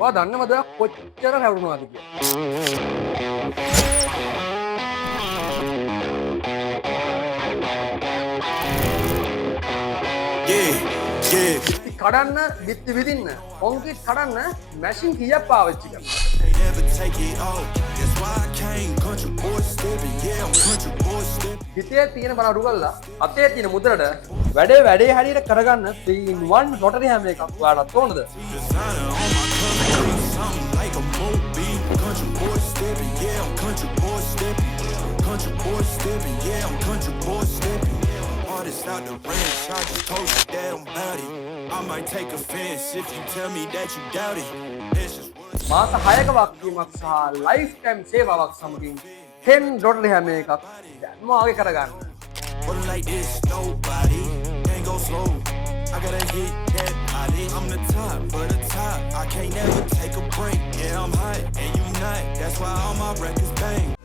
ඔයා දන්නවද කොච්චර හැවුණාද කියලා? බිත්ති කඩන්න, බිත්ති විදින්න, කොන්ක්‍රීට් කඩන්න මැෂින් කීයක් පාවිච්චි කරනවද? හිතේ තියෙන බල අඩු කරලා අතේ තියෙන මුදලට වැඩේ හැටියට කරගන්න 3-in-1 rotary hammer එකක් ඔයාලට ඕනද? It's out the ranch, I just told you that I'm bout it. I might take offense if you tell me that you doubt it. It's just මාස 6ක වක්කීමක් සහ ලයිෆ් ටයිම් සේවාවක් සමගින් KEN Rotary Hammer එකක් දැන්ම ආගේ කරගන්න. One like this, nobody can't go slow. I gotta hit that body. I'm the top for the top. I can't never take a break. Yeah, I'm hot and you not. That's why all my records bang.